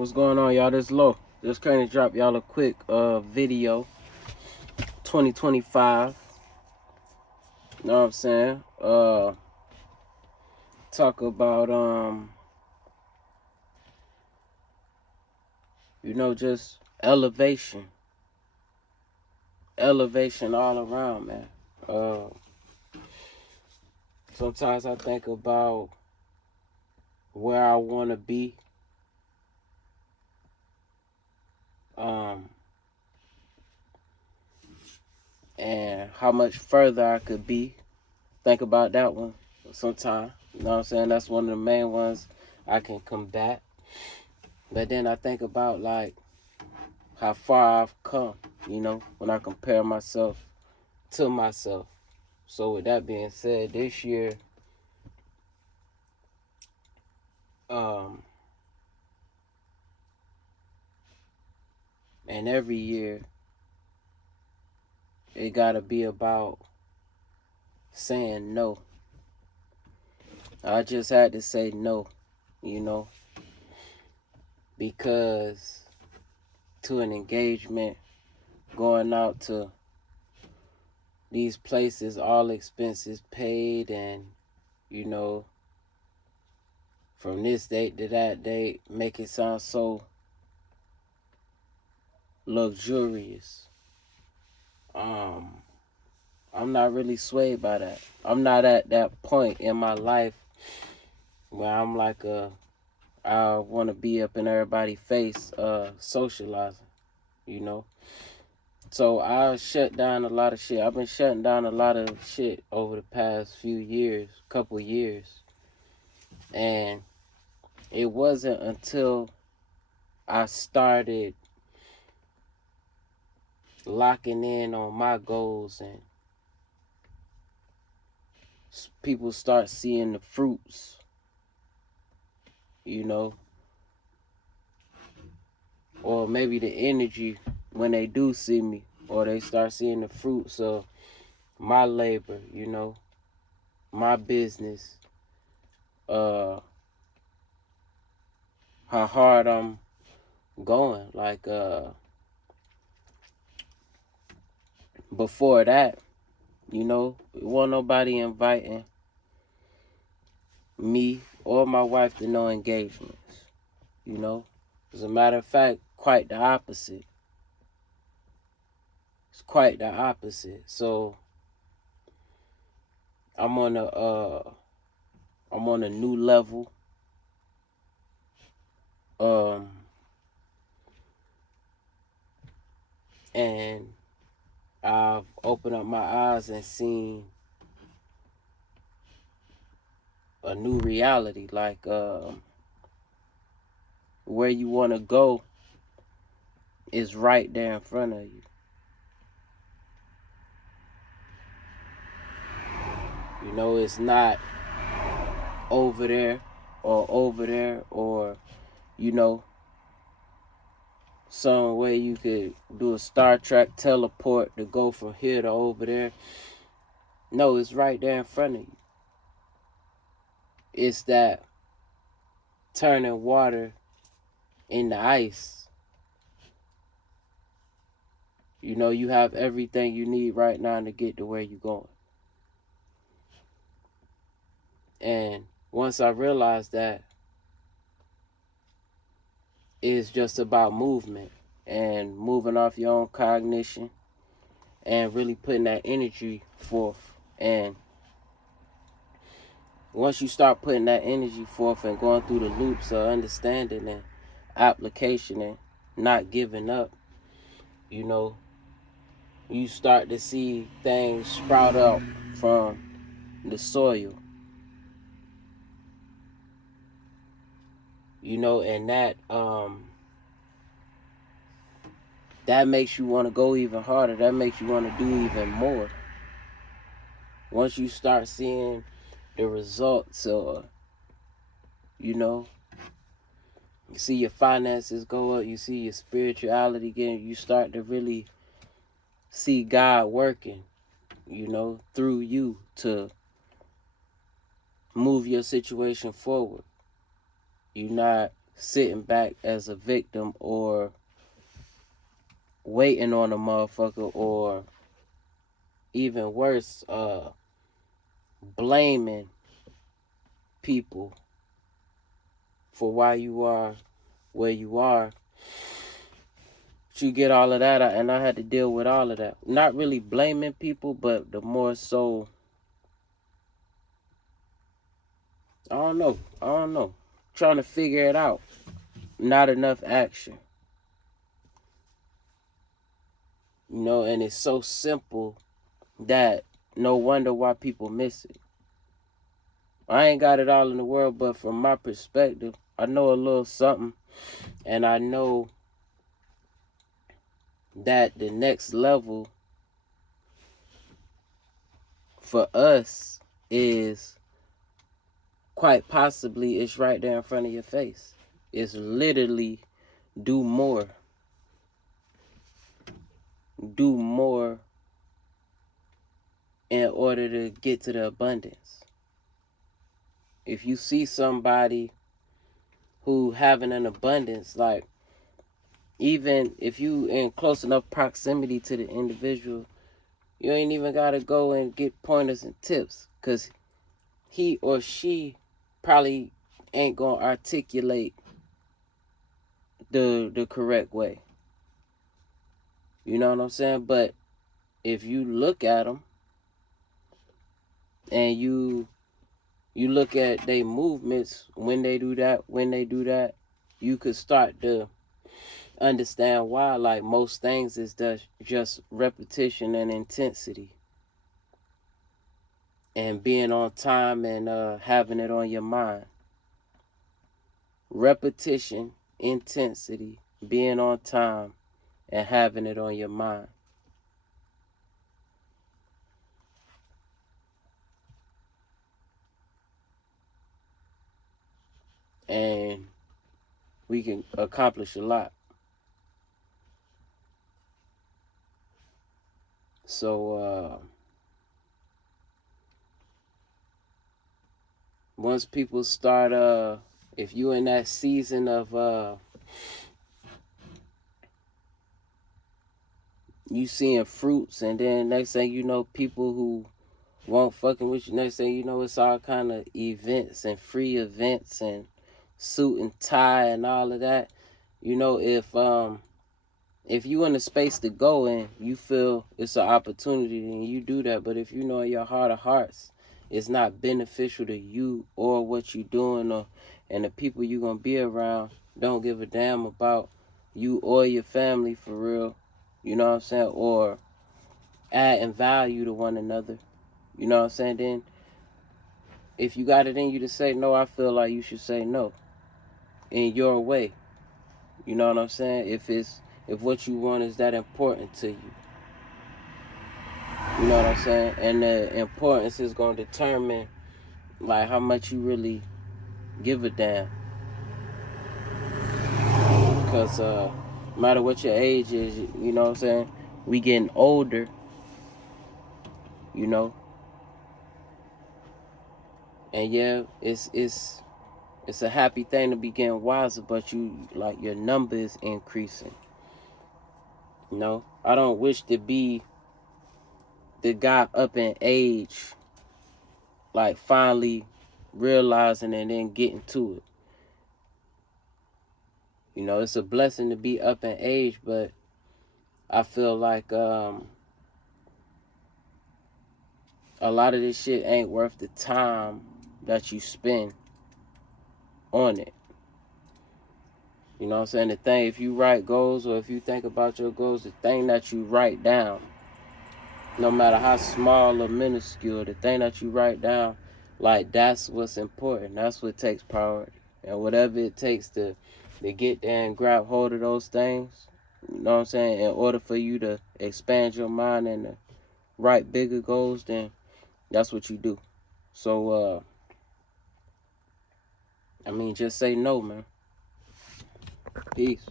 What's going on, y'all? This is Lo. Just kind of drop y'all a quick video. 2025. Know what I'm saying? Talk about just elevation. Elevation all around, man. Sometimes I think about where I want to be. And how much further I could be. Think about that one sometime. You know what I'm saying? That's one of the main ones I can combat. But then I think about like how far I've come, when I compare myself to myself. So with that being said, this year, and every year, it gotta be about saying no. I just had to say no, because to an engagement, going out to these places, all expenses paid, and from this date to that date, make it sound so luxurious. I'm not really swayed by that. I'm not at that point in my life where I'm like I want to be up in everybody's face socializing, So I shut down a lot of shit. I've been shutting down a lot of shit over the past few years, couple years. And it wasn't until I started locking in on my goals and people start seeing the fruits, or maybe the energy when they do see me, or they start seeing the fruits of my labor, my business, how hard I'm going. Like before that, it wasn't nobody inviting me or my wife to no engagements, As a matter of fact, quite the opposite. It's quite the opposite. So I'm on a new level. And I've opened up my eyes and seen a new reality. Like where you want to go is right there in front of you. It's not over there or some way you could do a Star Trek teleport to go from here to over there. No, it's right there in front of you. It's that turning water into ice. You have everything you need right now to get to where you're going. And once I realized that, it's just about movement and moving off your own cognition and really putting that energy forth. And once you start putting that energy forth and going through the loops of understanding and application and not giving up, you start to see things sprout up from the soil. And that makes you want to go even harder. That makes you want to do even more. Once you start seeing the results, or you see your finances go up, you see your spirituality getting, you start to really see God working, through you to move your situation forward. You're not sitting back as a victim or waiting on a motherfucker, or even worse, blaming people for why you are where you are. You get all of that, and I had to deal with all of that. Not really blaming people, but the more so, I don't know. Trying to figure it out. Not enough action. And it's so simple that no wonder why people miss it. I ain't got it all in the world, but from my perspective, I know a little something, and I know that the next level for us is quite possibly it's right there in front of your face. It's literally do more. Do more in order to get to the abundance. If you see somebody who having an abundance, like even if you in close enough proximity to the individual, you ain't even gotta go and get pointers and tips, because he or she probably ain't gonna articulate the correct way. You know what I'm saying? But if you look at them and you look at their movements when they do that, you could start to understand why. Like, most things is just repetition and intensity, and being on time, and having it on your mind. Repetition, intensity, being on time, and having it on your mind. And we can accomplish a lot. So once people start, if you in that season of you seeing fruits, and then next thing you know, people who won't fucking with you, next thing you know, it's all kind of events and free events and suit and tie and all of that. If you in a space to go and you feel it's an opportunity, then you do that. But if you know in your heart of hearts it's not beneficial to you or what you doing, and the people you gonna be around don't give a damn about you or your family for real, you know what I'm saying, or adding value to one another, you know what I'm saying, then if you got it in you to say no, I feel like you should say no in your way. You know what I'm saying? If what you want is that important to you. You know what I'm saying? And the importance is going to determine like how much you really give a damn. Because no matter what your age is, you know what I'm saying, we getting older, you know. And yeah, it's a happy thing to be getting wiser, but your number is increasing. You know, I don't wish to be the guy up in age, like finally realizing and then getting to it. You know, it's a blessing to be up in age, but I feel like a lot of this shit ain't worth the time that you spend on it. You know what I'm saying? The thing, if you write goals or if you think about your goals, the thing that you write down, no matter how small or minuscule, the thing that you write down, like, that's what's important. That's what takes priority. And whatever it takes to get there and grab hold of those things, you know what I'm saying, in order for you to expand your mind and to write bigger goals, then that's what you do. So, I mean, just say no, man. Peace.